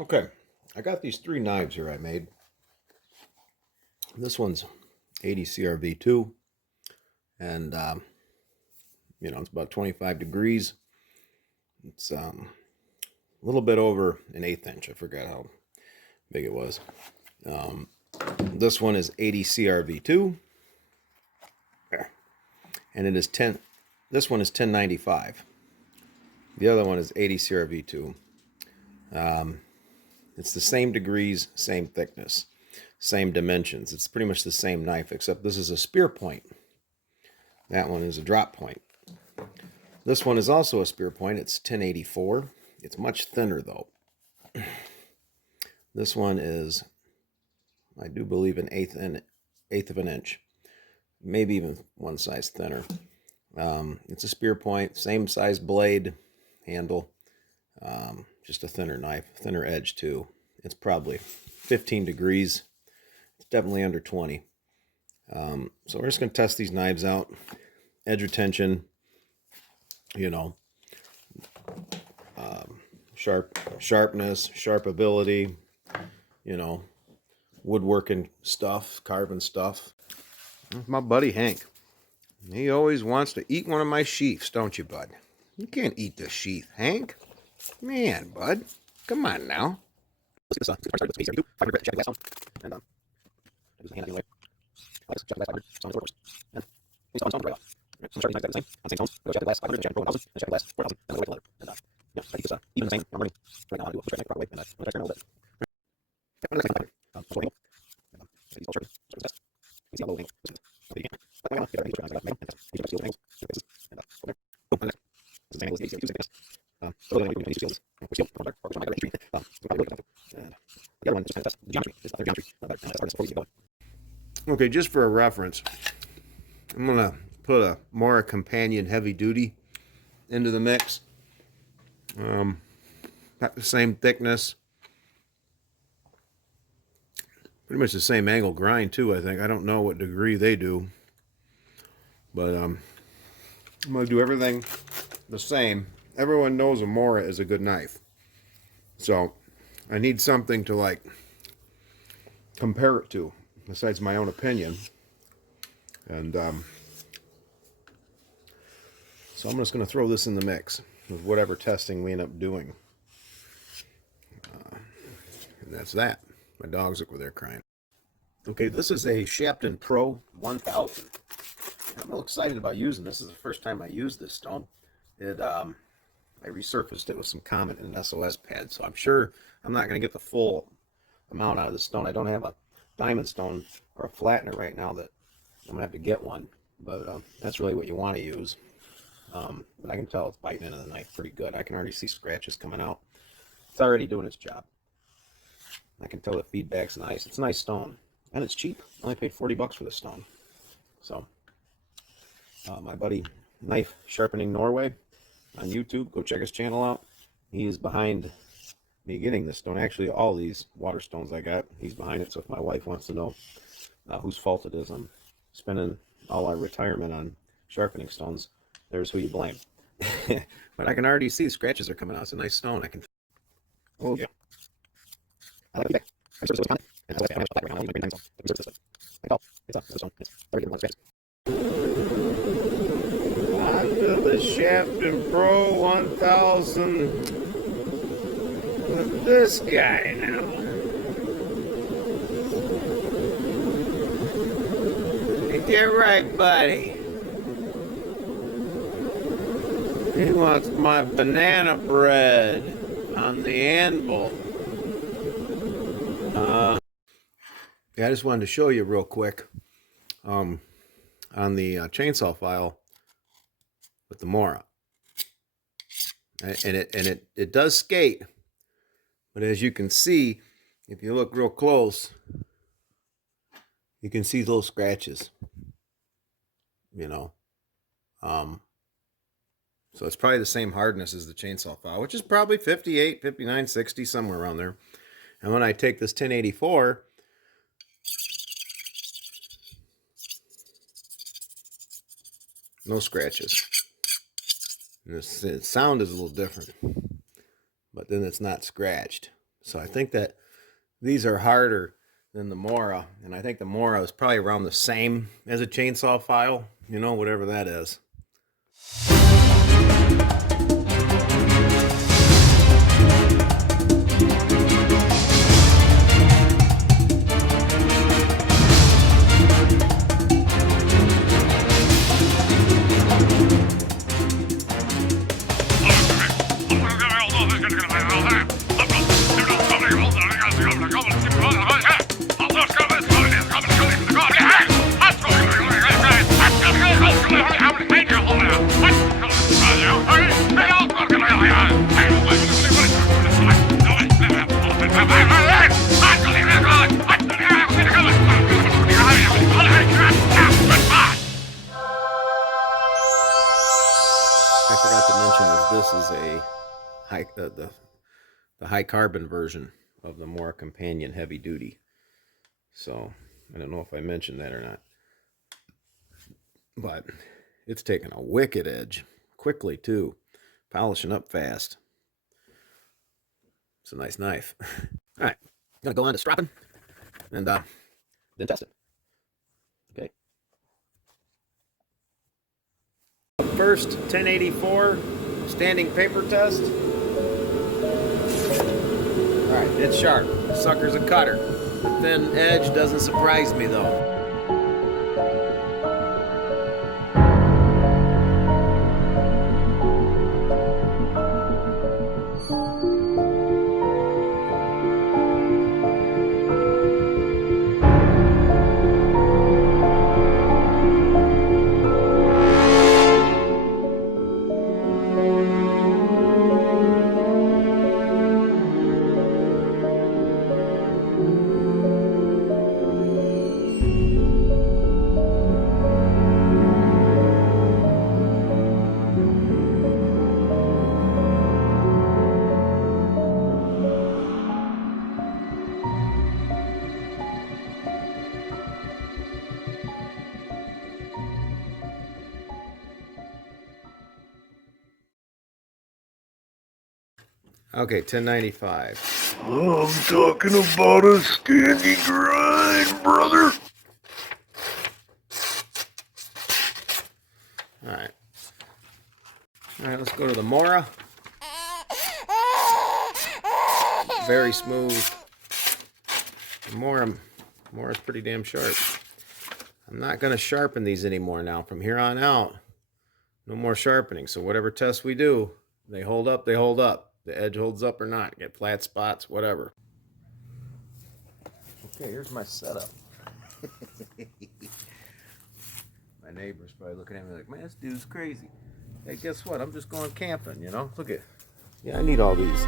Okay, I got these three knives here I made. This one's 80 CRV2, and it's about 25 degrees. It's a little bit over an 1/8 inch. I forgot how big it was. This one is 80 CRV2, and it is 10. This one is 1095. The other one is 80 CRV2. It's the same degrees, same thickness, same dimensions. It's pretty much the same knife, except this is a spear point. That one is a drop point. This one is also a spear point. It's 1084. It's much thinner, though. This one is, I do believe, an eighth of an inch. Maybe even one size thinner. It's a spear point, same size blade, handle. Just a thinner knife, thinner edge too. It's probably 15 degrees. It's definitely under 20. So we're just going to test these knives out. Edge retention, sharpness, sharpability, woodworking stuff, carving stuff. My buddy Hank. He always wants to eat one of my sheaths, don't you, bud? You can't eat this sheath, Hank. Man, bud. Come on now. Let's get this. Let's get 500 grit glass on. And use the hand anyway. Like this, glass 500. On the and these stones right off. Right. Some sharpness the same. On the same tones. Go check glass 500, check 1000, and check glass 4000. And then wait leather. And I keep this even the same. I'm running right now. I do a push right the proper way. And I'm going to try to turn a little bit. These all sharp test. You see how low angle. Okay, you can. But I'm going to get our angle and test. You can see the angles. And over there. Boom. And this angle is 80 thickness. So we're going to use fields. We're still on my entry. So probably look at that. And the other one just kind of test the geometry. It's their geometry. And that's hardness before you get going. Okay, just for a reference, I'm going to put a Mora Companion Heavy Duty into the mix. Not the same thickness. Pretty much the same angle grind too, I think. I don't know what degree they do. But I'm going to do everything the same. Everyone knows a Mora is a good knife. So I need something to like compare it to, besides my own opinion. And so I'm just going to throw this in the mix with whatever testing we end up doing. And that's that. My dog's over there crying. Okay, this is a Shapton Pro 1000. I'm real excited about using this. This is the first time I used this stone. I resurfaced it with some Comet and an SOS pad, so I'm sure I'm not going to get the full amount out of the stone. I don't have a diamond stone or a flattener right now that I'm going to have to get one, but that's really what you want to use. But I can tell it's biting into the knife pretty good. I can already see scratches coming out. It's already doing its job. I can tell the feedback's nice. It's a nice stone, and it's cheap. I only paid 40 bucks for this stone. So, my buddy Knife Sharpening Norway on YouTube, go check his channel out. He is behind me getting this stone. Actually, all these water stones I got, he's behind it. So if my wife wants to know whose fault it is, I'm spending all our retirement on sharpening stones, there's who you blame. But I can already see the scratches are coming out. It's a nice stone. I can. Oh yeah. I like feedback. I'm sure it's on it. And I'm flat right now. I'm going to bring this way. It's up. It's a stone. It's 30 scratches. The Shapton Pro 1000 with this guy now. Ain't that right, buddy? He wants my banana bread on the anvil. Yeah, I just wanted to show you real quick on the chainsaw file with the Mora, and it does skate, but as you can see, if you look real close, you can see little scratches. So it's probably the same hardness as the chainsaw file, which is probably 58, 59, 60, somewhere around there. And when I take this 1084, no scratches. And the sound is a little different, but then it's not scratched. So I think that these are harder than the mora, and I think the mora is probably around the same as a chainsaw file, you know, whatever that is. I forgot to mention that this is a high, the high carbon version of the Mora Companion Heavy Duty. So I don't know if I mentioned that or not, but it's taking a wicked edge quickly too, polishing up fast. It's a nice knife. All right, gonna go on to stropping and then test it. Okay. First 1084 standing paper test. All right, it's sharp. Sucker's a cutter. The thin edge doesn't surprise me though. Okay, 1095. I'm talking about a steady grind, brother. All right. All right, let's go to the Mora. Very smooth. The Mora's pretty damn sharp. I'm not going to sharpen these anymore now. From here on out, no more sharpening. So whatever tests we do, they hold up, they hold up. The edge holds up or not. Get flat spots, whatever. Okay, here's my setup. My neighbor's probably looking at me like, man, this dude's crazy. Hey, guess what? I'm just going camping, you know? Look at, yeah, I need all these.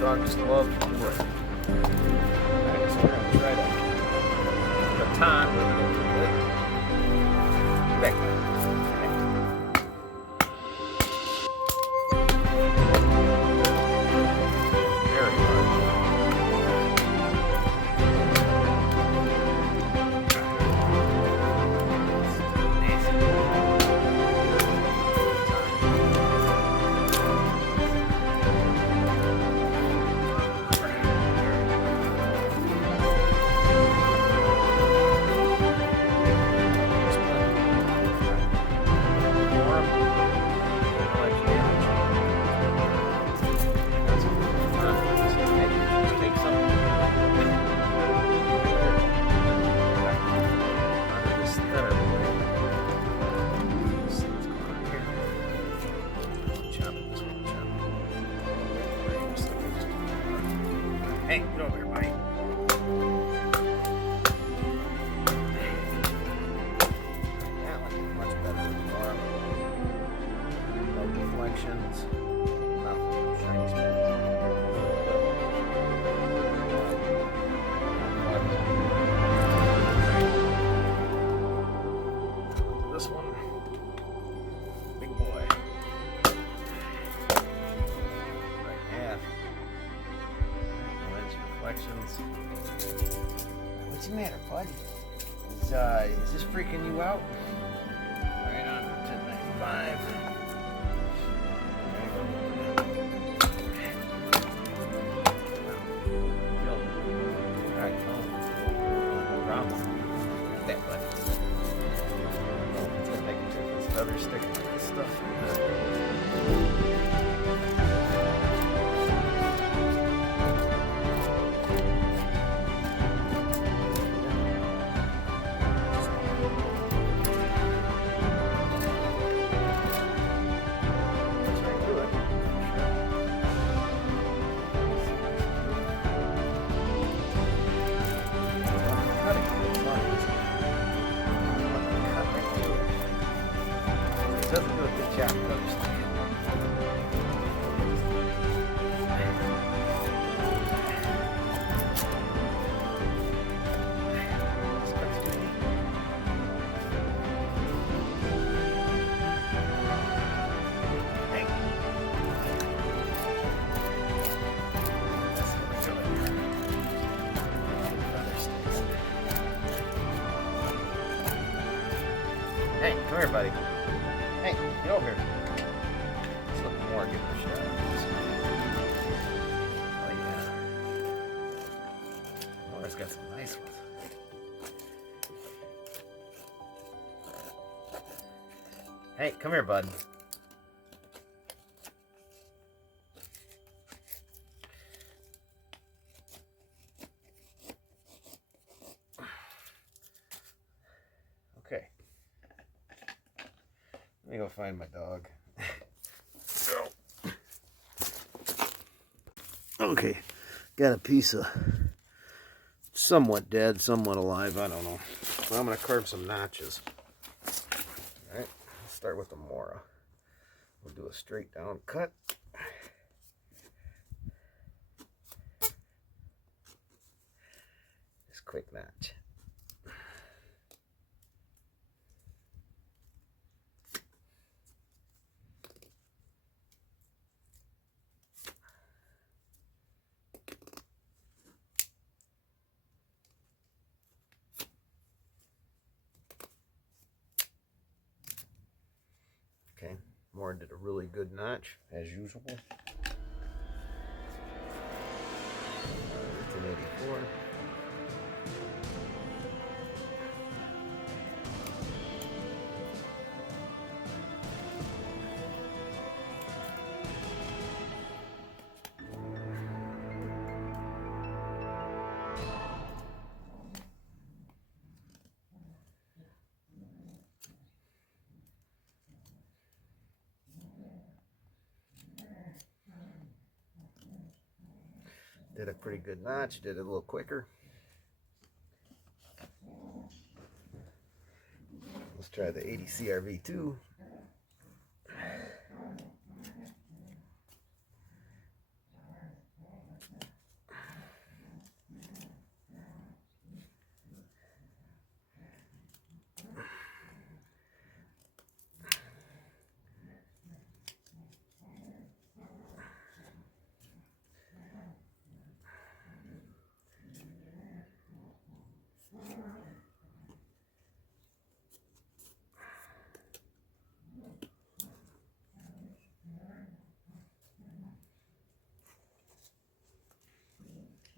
Dogs love wood. Alright, so we're going to try to baton with it a little bit. Back. Very hard. Hey, get over here, buddy. That one's much better than the mora. No deflections. Nothing. No shiny spots. This one, big boy. Right half. No reflections. What's the matter, bud? Is this freaking you out? Right on to 1095. Alright, no problem. Get that, bud. It's gonna make a difference. Feather sticking to this stuff. Doesn't do a good job of understanding. Hey, come here, buddy. Hey, get over here. Let's look more, give it a shot. Oh yeah. Mora's got some nice ones. Hey, come here, bud. Okay. Let me go find my dog. Okay, got a piece of somewhat dead, somewhat alive, I don't know. So I'm going to carve some notches. Alright, let's start with the mora. We'll do a straight down cut. Just quick notch. Okay, Mora did a really good notch, as usual. 1884. Did a pretty good notch, did it a little quicker. Let's try the 80 CRV2.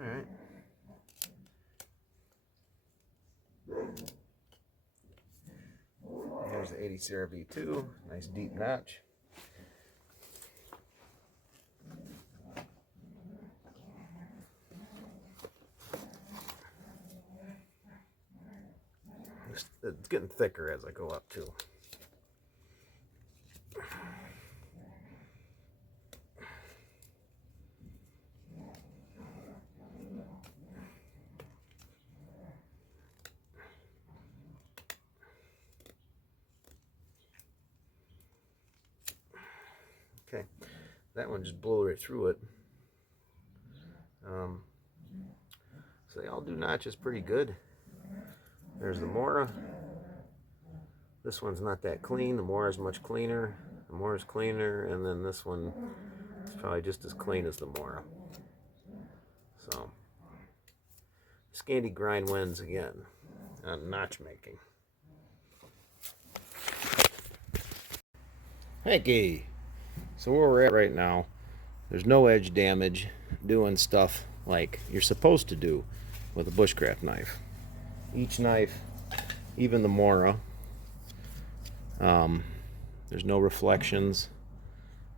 All right. There's the 80 CRV2, nice deep notch. It's getting thicker as I go up too. that one just blew right through it. So they all do notches pretty good. There's the mora. This one's not that clean. The mora is much cleaner. The mora's cleaner, and then this one is probably just as clean as the mora. So Scandy Grind wins again on notch making. Hey, so where we're at right now, there's no edge damage doing stuff like you're supposed to do with a bushcraft knife. Each knife, even the mora, there's no reflections.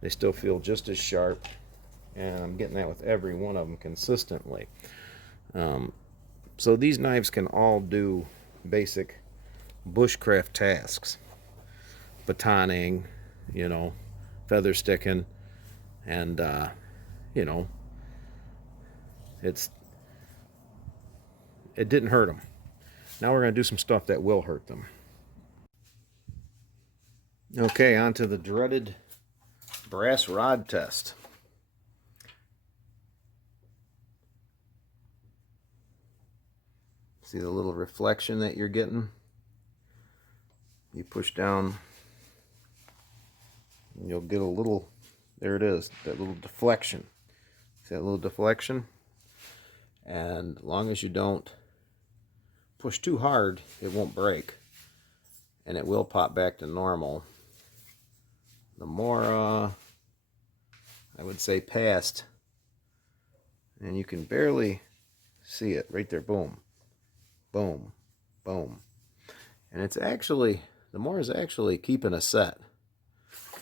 They still feel just as sharp, and I'm getting that with every one of them consistently. So these knives can all do basic bushcraft tasks. Batoning, you know, feather sticking, and you know, it didn't hurt them. Now we're going to do some stuff that will hurt them. Okay, on to the dreaded brass rod test. See the little reflection that you're getting? You push down, and you'll get a little, there it is, that little deflection. See that little deflection? And as long as you don't push too hard, it won't break. And it will pop back to normal. The mora, I would say passed. And you can barely see it right there. Boom, boom, boom. And it's actually, the mora is actually keeping a set.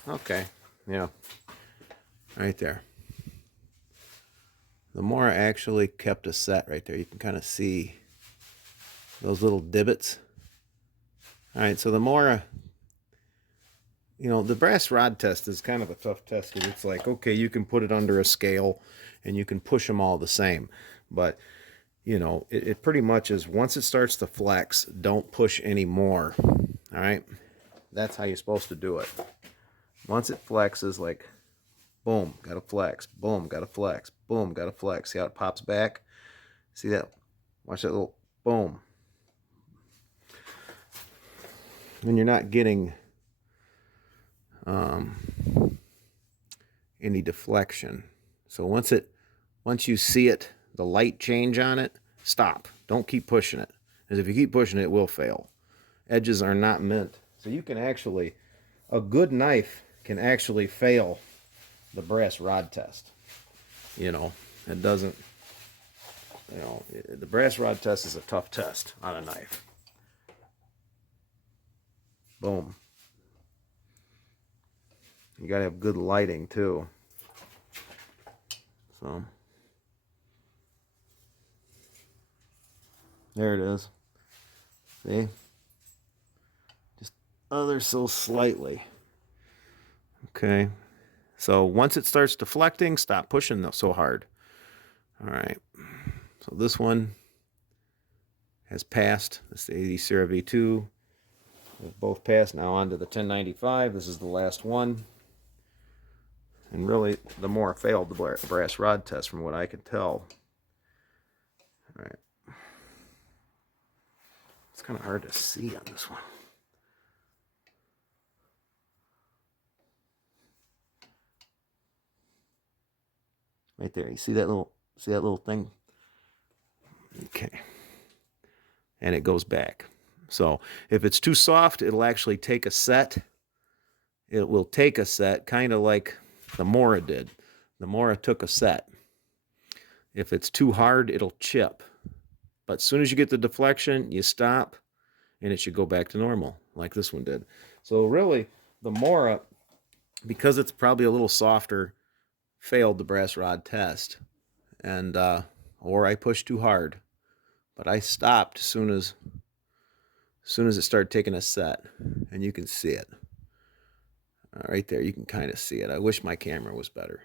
Okay, yeah, right there. The mora actually kept a set right there. You can kind of see those little divots. All right, so the mora, you know, the brass rod test is kind of a tough test because it's like, okay, you can put it under a scale and you can push them all the same. But, you know, it pretty much is once it starts to flex, don't push anymore. All right, that's how you're supposed to do it. Once it flexes, like, boom, gotta flex, boom, gotta flex, boom, gotta flex. See how it pops back? See that? Watch that little boom. And you're not getting any deflection. So once you see it, the light change on it, stop. Don't keep pushing it. Because if you keep pushing it, it will fail. Edges are not meant. So you can actually, a good knife can actually fail the brass rod test. You know, it doesn't, you know, the brass rod test is a tough test on a knife. Boom. You gotta have good lighting too. So there it is. See? Just other so slightly. Okay. So once it starts deflecting, stop pushing so hard. All right. So this one has passed. This is the 80 Sierra V2. They've both passed. Now on to the 1095. This is the last one. And really, the mora failed the brass rod test from what I can tell. All right. It's kind of hard to see on this one. Right there. You see that little thing? Okay. And it goes back. So if it's too soft, it'll actually take a set. It will take a set, kind of like the mora did. The mora took a set. If it's too hard, it'll chip. But as soon as you get the deflection, you stop, and it should go back to normal, like this one did. So really, the mora, because it's probably a little softer, failed the brass rod test. And or I pushed too hard. But I stopped as soon as it started taking a set, and you can see it. Right there, you can kind of see it. I wish my camera was better.